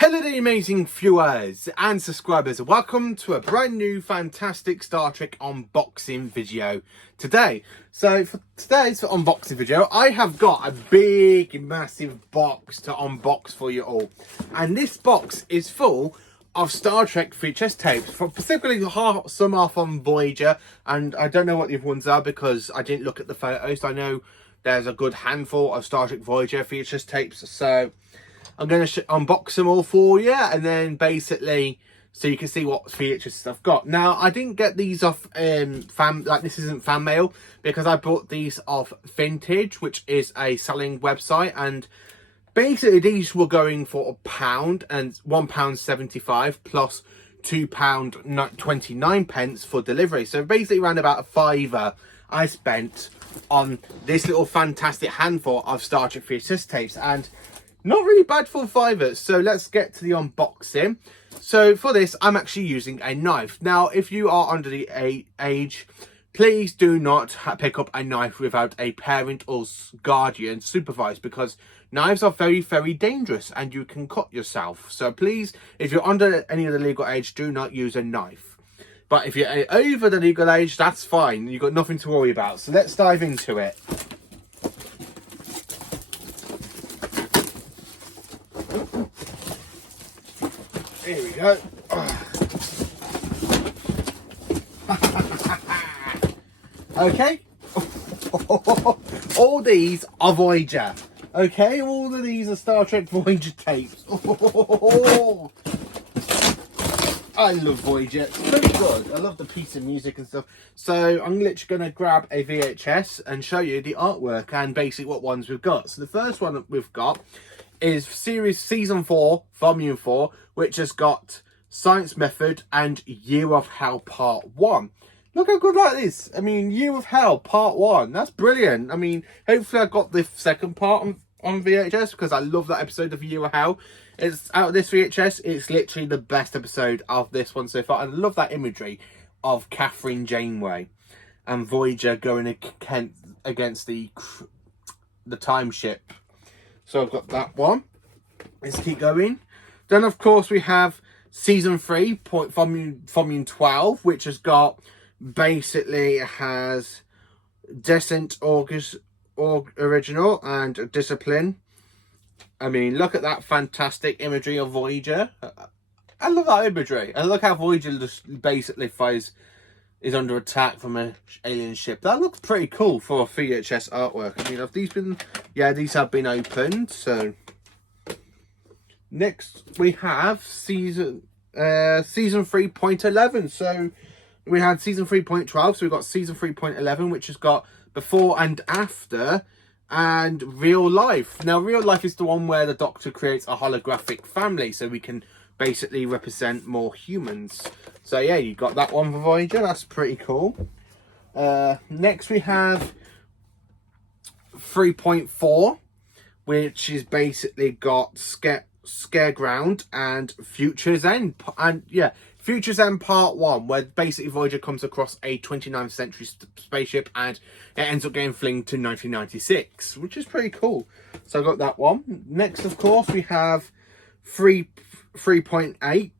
Hello there, amazing viewers and subscribers. Welcome to a brand new fantastic Star Trek unboxing video today. So for today's unboxing video, I have got a big massive box to unbox for you all. And this box is full of Star Trek VHS tapes, for specifically some are from Voyager, and I don't know what the other ones are because I didn't look at the photos. I know there's a good handful of Star Trek Voyager VHS tapes, so I'm going to unbox them all for you, and then basically so you can see what VHS I've got. Now, I didn't get these off this isn't fan mail, because I bought these off Vintage, which is a selling website, and basically these were going for £1 and £1.75 plus £2.29 for delivery. So basically around about a fiver I spent on this little fantastic handful of Star Trek VHS tapes, and not really bad for fivers. So let's get to the unboxing. So for this, I'm actually using a knife. Now, if you are under the age, please do not pick up a knife without a parent or guardian supervised, because knives are very, very dangerous and you can cut yourself. So please, if you're under any of the legal age, do not use a knife. But if you're over the legal age, that's fine. You've got nothing to worry about. So let's dive into it. Here we go. Okay. All these are Voyager. Okay, all of these are Star Trek Voyager tapes. I love Voyager. It's very good. I love the piece of music and stuff. So I'm literally going to grab a VHS and show you the artwork and basically what ones we've got. So the first one that we've got is season 4, volume 4, which has got Science Method and Year of Hell Part 1. Look how good that is. I mean, Year of Hell Part 1. That's brilliant. I mean, hopefully I got the second part on VHS, because I love that episode of Year of Hell. It's out of this VHS. It's literally the best episode of this one so far. And I love that imagery of Catherine Janeway and Voyager going against the time ship. So I've got that one. Let's keep going. Then, of course, we have season 3, volume 12, which has got basically has Descent Original and Discipline. I mean, look at that fantastic imagery of Voyager. I love that imagery. And look how Voyager just basically is under attack from an alien ship. That looks pretty cool for a VHS artwork. I mean, have these been... Yeah, these have been opened. So next we have season 3.11. So we had season 3.12. So we've got season 3.11, which has got before and after and real life. Now, real life is the one where the Doctor creates a holographic family, so we can basically represent more humans. So yeah, you got that one for Voyager. That's pretty cool. Next we have 3.4, which is basically got Scareground and Future's End. And yeah, Future's End Part 1, where basically Voyager comes across a 29th century spaceship and it ends up getting flinged to 1996, which is pretty cool. So I got that one. Next, of course, we have 3.8.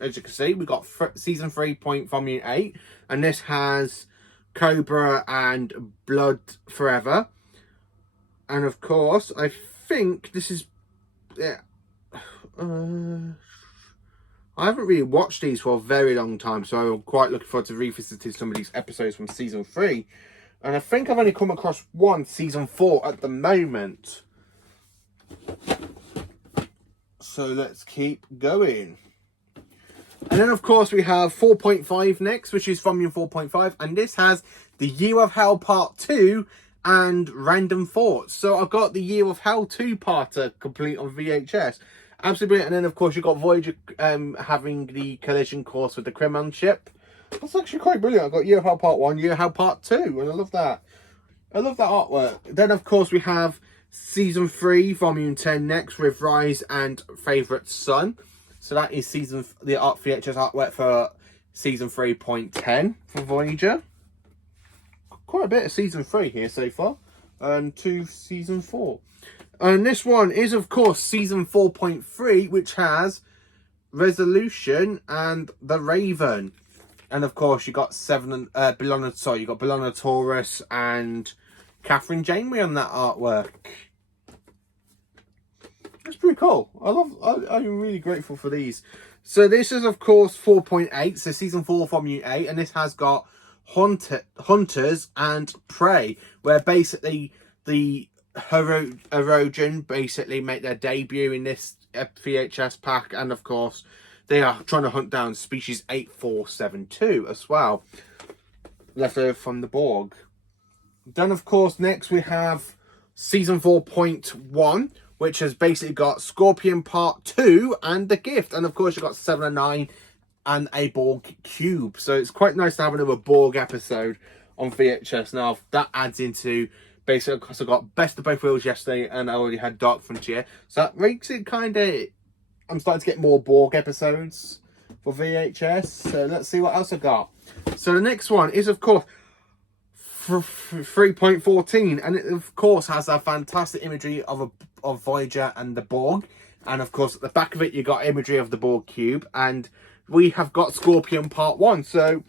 As you can see, we've got season 3, volume 8, and this has Cobra and Blood Forever. And of course, I think this is... Yeah, I haven't really watched these for a very long time, so I'm quite looking forward to revisiting some of these episodes from season 3. And I think I've only come across one, season 4, at the moment. So let's keep going. And then, of course, we have 4.5 next, which is volume 4.5. And this has the Year of Hell Part 2 and Random Thoughts. So I've got the Year of Hell 2-parter complete on VHS. Absolutely brilliant. And then, of course, you've got Voyager having the collision course with the Klingon ship. That's actually quite brilliant. I've got Year of Hell Part 1, Year of Hell Part 2. And I love that. I love that artwork. Then, of course, we have season 3, volume 10 next with Rise and Favourite Son. So that is the VHS artwork for season 3.10 for Voyager. Quite a bit of season 3 here so far. And to season 4. And this one is, of course, season 4.3, which has Resolution and The Raven. And, of course, you got you got Bellona Taurus and Catherine Janeway on that artwork. That's pretty cool. I'm really grateful for these. So this is, of course, 4.8. So season 4 from U8. And this has got Hunters and Prey, where basically the Erogen basically make their debut in this VHS pack. And, of course, they are trying to hunt down species 8472 as well, left over from the Borg. Then, of course, next we have season 4.1, which has basically got Scorpion Part 2 and The Gift. And, of course, you've got 7 and 9 and a Borg Cube. So it's quite nice to have another Borg episode on VHS. Now, that adds into, basically, because I got Best of Both Worlds yesterday and I already had Dark Frontier. So that makes it kind of, I'm starting to get more Borg episodes for VHS. So let's see what else I got. So the next one is, of course, 3.14, and it of course has a fantastic imagery of Voyager and the Borg, and of course at the back of it you got imagery of the Borg cube, and we have got Scorpion Part 1. So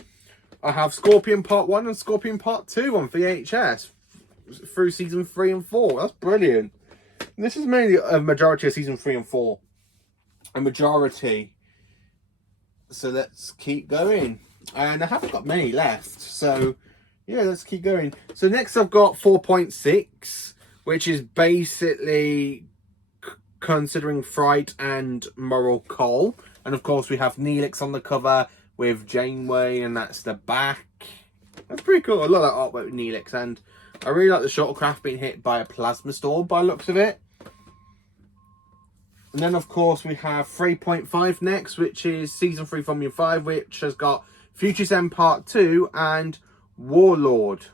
I have Scorpion Part 1 and Scorpion Part 2 on VHS through season 3 and 4. That's brilliant. This is mainly a majority of season 3 and 4. A majority. So let's keep going. And I haven't got many left, so yeah, let's keep going. So next I've got 4.6, which is basically considering Fright and Moral Coal. And of course we have Neelix on the cover with Janeway, and that's the back. That's pretty cool. I love that artwork with Neelix, and I really like the shuttlecraft being hit by a plasma storm by the looks of it. And then of course we have 3.5 next, which is season 3 from U5, which has got Future's End Part 2 and Warlord,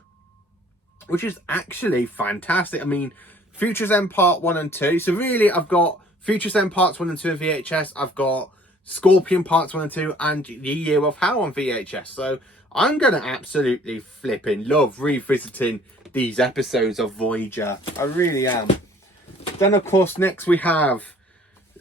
which is actually fantastic. I mean, Future's End Part 1 and 2. So really, I've got Future's End Parts 1 and 2 in VHS. I've got Scorpion Parts 1 and 2 and The Year of How on VHS. So I'm going to absolutely flipping love revisiting these episodes of Voyager. I really am. Then, of course, next we have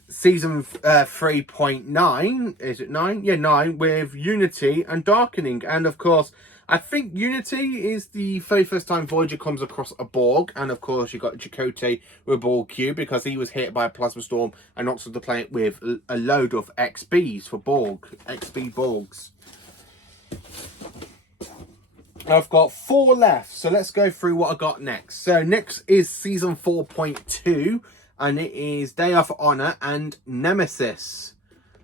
season 3.9. Is it 9? Yeah, 9, with Unity and Darkening. And, of course, I think Unity is the very first time Voyager comes across a Borg. And, of course, you've got Chakotay with a Borg Cube, because he was hit by a plasma storm and knocked off the planet with a load of XBs for Borg. XB Borgs. I've got 4 left, so let's go through what I got next. So next is season 4.2, and it is Day of Honor and Nemesis.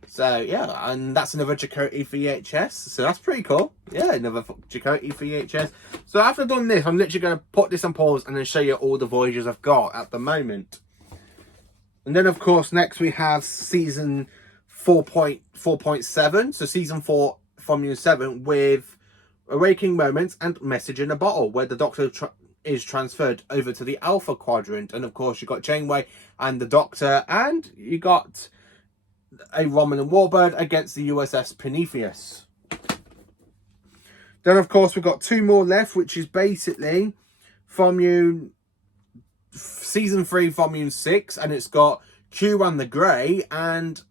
So yeah, and that's another Chakotay VHS, so that's pretty cool. Yeah, another Chakotay VHS. So after I've done this, I'm literally going to put this on pause and then show you all the Voyagers I've got at the moment. And then of course next we have season 4.7, so season 4 from U7 with Awakening Moments and Message in a Bottle, where the Doctor is transferred over to the Alpha Quadrant. And of course you got Janeway and the Doctor, and you got a Romulan Warbird against the USS Prometheus. Then of course we've got 2 more left, which is basically from season 3 from U6, and it's got Q and the Grey and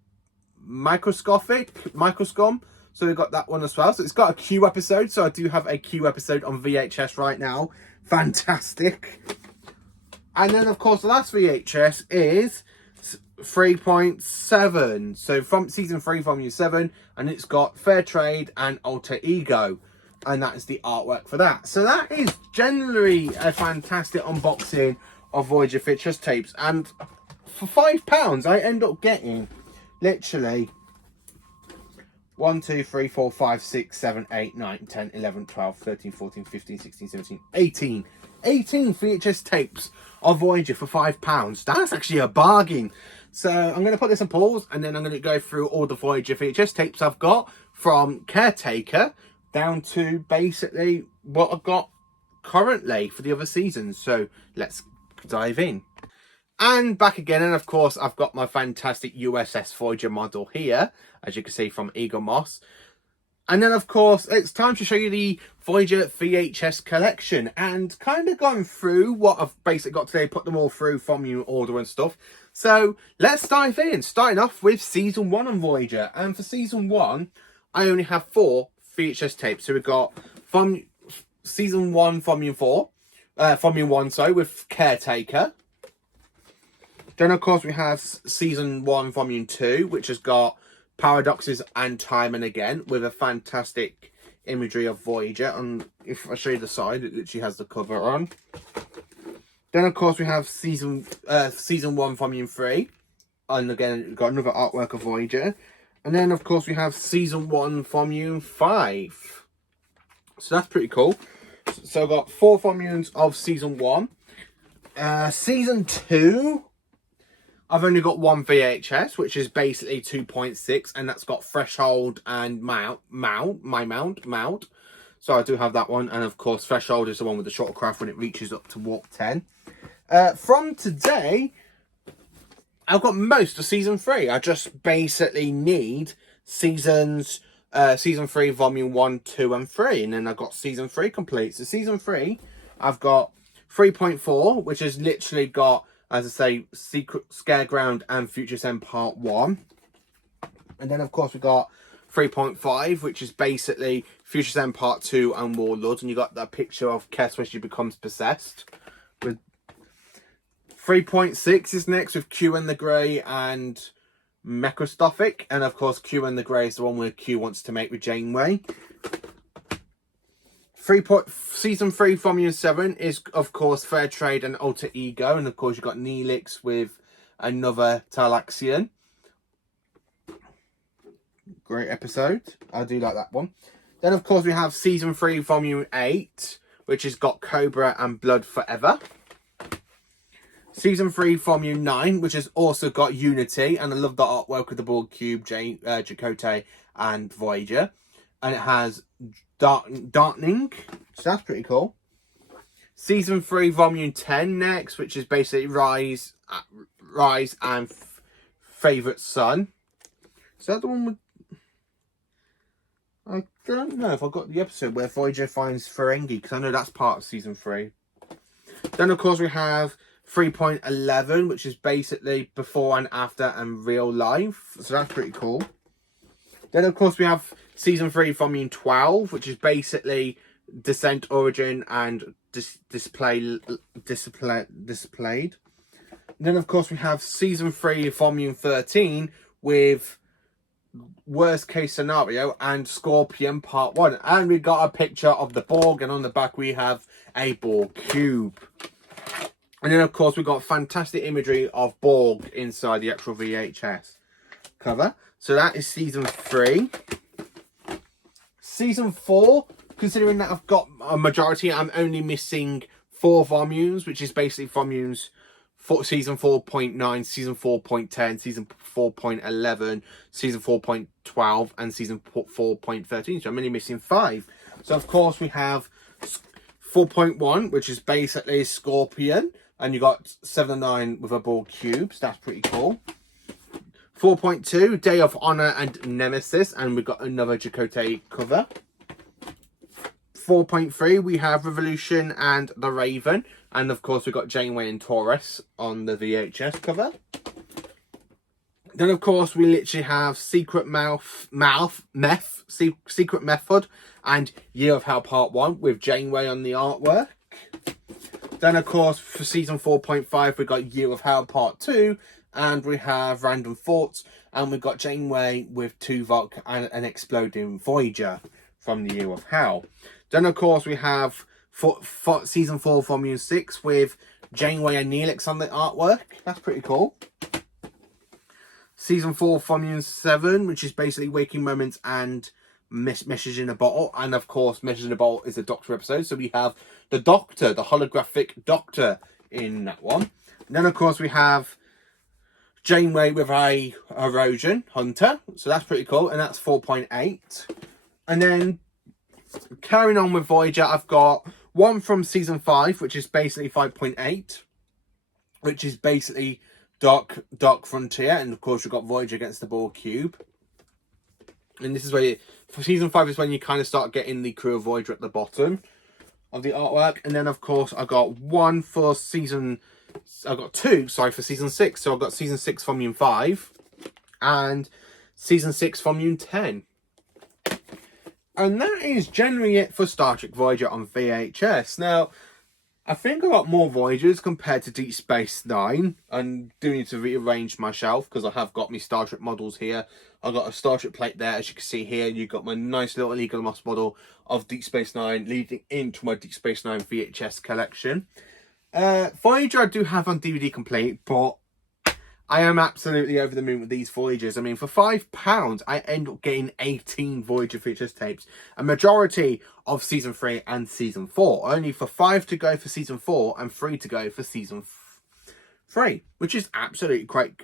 Microscom. So we've got that one as well. So it's got a Q episode. So I do have a Q episode on VHS right now. Fantastic. And then, of course, the last VHS is 3.7. So from season 3 from U7. And it's got Fair Trade and Alter Ego. And that is the artwork for that. So that is generally a fantastic unboxing of Voyager VHS tapes. And for £5, I end up getting literally 1, 2, 3, 4, 5, 6, 7, 8, 9, 10, 11, 12, 13, 14, 15, 16, 17, 18. 18 VHS tapes of Voyager for £5. That's actually a bargain. So I'm going to put this on pause, and then I'm going to go through all the Voyager VHS tapes I've got from Caretaker down to basically what I've got currently for the other seasons. So let's dive in. And back again, and of course I've got my fantastic USS Voyager model here, as you can see from Eagle Moss. And then, of course, it's time to show you the Voyager VHS collection. And kind of gone through what I've basically got today, put them all through from you order and stuff. So let's dive in, starting off with Season 1 on Voyager. And for Season 1, I only have 4 VHS tapes. So we've got from Season 1, Volume 4, Volume 1, sorry, with Caretaker. Then, of course, we have Season 1, Volume 2, which has got Paradoxes and Time and Again, with a fantastic imagery of Voyager. And if I show you the side, it literally has the cover on. Then, of course, we have Season 1, Volume 3. And again, we've got another artwork of Voyager. And then, of course, we have Season 1, Volume 5. So that's pretty cool. So I've got 4 volumes of Season 1. Season 2... I've only got 1 VHS, which is basically 2.6, and that's got Threshold and Mount. So I do have that one, and of course Threshold is the one with the shuttlecraft when it reaches up to warp 10. From today, I've got most of Season 3. I just basically need Season 3, Volume 1, 2, and 3, and then I've got Season 3 complete. So Season 3, I've got 3.4, which has literally got, as I say, Secret Scareground and Future End Part 1. And then, of course, we got 3.5, which is basically Future End Part 2 and Warlords. And you got that picture of Kes where she becomes possessed. With 3.6 is next with Q and the Grey and Microscopic. And, of course, Q and the Grey is the one where Q wants to make with Janeway. Season 3, Volume 7 is, of course, Fair Trade and Alter Ego. And, of course, you've got Neelix with another Talaxian. Great episode. I do like that one. Then, of course, we have Season 3, Volume 8, which has got Cobra and Blood Forever. Season 3, Volume 9, which has also got Unity. And I love the artwork with the Borg Cube, Chakotay, and Voyager. And it has Darkening, so that's pretty cool. Season 3, Volume 10 next, which is basically Rise and Favourite Son. Is that the one with... I don't know if I got the episode where Voyager finds Ferengi, because I know that's part of Season 3. Then, of course, we have 3.11, which is basically Before and After and Real Life. So that's pretty cool. Then, of course, we have Season 3, Volume 12, which is basically Descent, Origin, and Displayed. Then, of course, we have Season 3, Volume 13, with Worst Case Scenario and Scorpion Part 1. And we got a picture of the Borg, and on the back we have a Borg Cube. And then, of course, we got fantastic imagery of Borg inside the actual VHS cover. So that is Season 3. Season 4, considering that I've got a majority, I'm only missing 4 volumes, which is basically volumes Season 4.9, Season 4.10, Season 4.11, Season 4.12, and Season 4.13. So I'm only missing 5. So, of course, we have 4.1, which is basically Scorpion, and you got 7 and 9 with a Borg Cube. So that's pretty cool. 4.2, Day of Honor and Nemesis, and we've got another Chakotay cover. 4.3, we have Revolution and The Raven, and of course we've got Janeway and Taurus on the VHS cover. Then, of course, we literally have Secret Method and Year of Hell Part 1 with Janeway on the artwork. Then, of course, for Season 4.5, we've got Year of Hell Part 2, and we have Random Thoughts, and we've got Janeway with Tuvok and an exploding Voyager from the Year of Hell. Then, of course, we have Season 4, Volume 6 with Janeway and Neelix on the artwork. That's pretty cool. Season 4, Volume 7, which is basically Waking Moments and Message in a Bottle. And, of course, Message in a Bottle is a Doctor episode. So we have the Doctor, the holographic Doctor in that one. And then, of course, we have Janeway with a Erosion Hunter. So that's pretty cool. And that's 4.8. And then, carrying on with Voyager, I've got one from Season 5, which is basically 5.8. Which is basically Dark Frontier. And, of course, we've got Voyager against the Borg Cube. And this is where for season 5 is when you kind of start getting the crew of Voyager at the bottom of the artwork. And then of course I got two, sorry, for season 6. So I've got season 6 volume 5 and season 6 volume 10. And that is generally it for Star Trek Voyager on VHS. Now, I think I got more Voyagers compared to Deep Space Nine, and do need to rearrange my shelf because I have got my Star Trek models here. I got a Star Trek plate there, as you can see here. You got my nice little Eagle Moss model of Deep Space Nine leading into my Deep Space Nine VHS collection. Voyager I do have on DVD complete, but I am absolutely over the moon with these Voyagers. I mean, for £5, I end up getting 18 Voyager VHS tapes. A majority of Season 3 and Season 4. Only for 5 to go for Season 4 and 3 to go for Season 3. Which is absolutely great.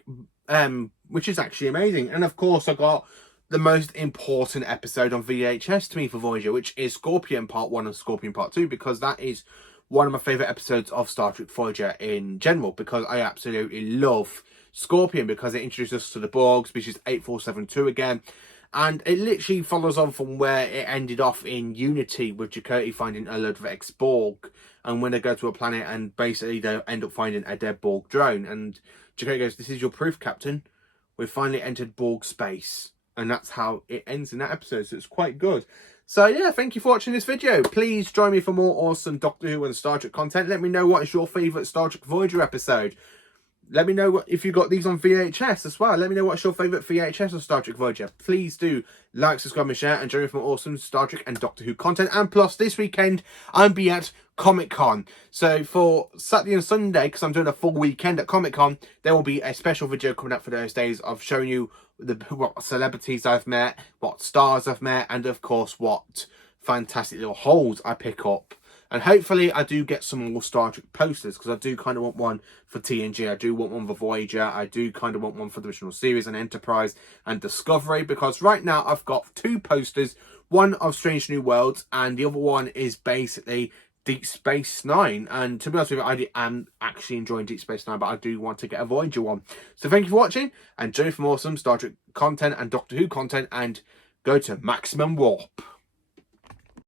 Which is actually amazing. And of course, I got the most important episode on VHS to me for Voyager, which is Scorpion Part 1 and Scorpion Part 2. Because that is one of my favourite episodes of Star Trek Voyager in general. Because I absolutely love Scorpion, because it introduces us to the Borg, species 8472 again, and it literally follows on from where it ended off in Unity with Chakotay finding a load of ex-Borg, and when they go to a planet and basically they end up finding a dead Borg drone, and Chakotay goes, "This is your proof, Captain. We've finally entered Borg space." And that's how it ends in that episode, so it's quite good. So yeah, thank you for watching this video. Please join me for more awesome Doctor Who and Star Trek content. Let me know what is your favourite Star Trek Voyager episode. Let me know if you got these on VHS as well. Let me know what's your favourite VHS of Star Trek Voyager. Please do like, subscribe and share, and join me for more awesome Star Trek and Doctor Who content. And plus, this weekend, I'll be at Comic-Con. So for Saturday and Sunday, because I'm doing a full weekend at Comic-Con, there will be a special video coming up for those days of showing you what celebrities I've met, what stars I've met, and of course, what fantastic little holes I pick up. And hopefully I do get some more Star Trek posters, because I do kind of want one for TNG. I do want one for Voyager. I do kind of want one for the original series and Enterprise and Discovery, because right now I've got 2 posters. One of Strange New Worlds and the other one is basically Deep Space Nine. And to be honest with you, I am actually enjoying Deep Space Nine, but I do want to get a Voyager one. So thank you for watching, and join me for more awesome Star Trek content and Doctor Who content, and go to Maximum Warp.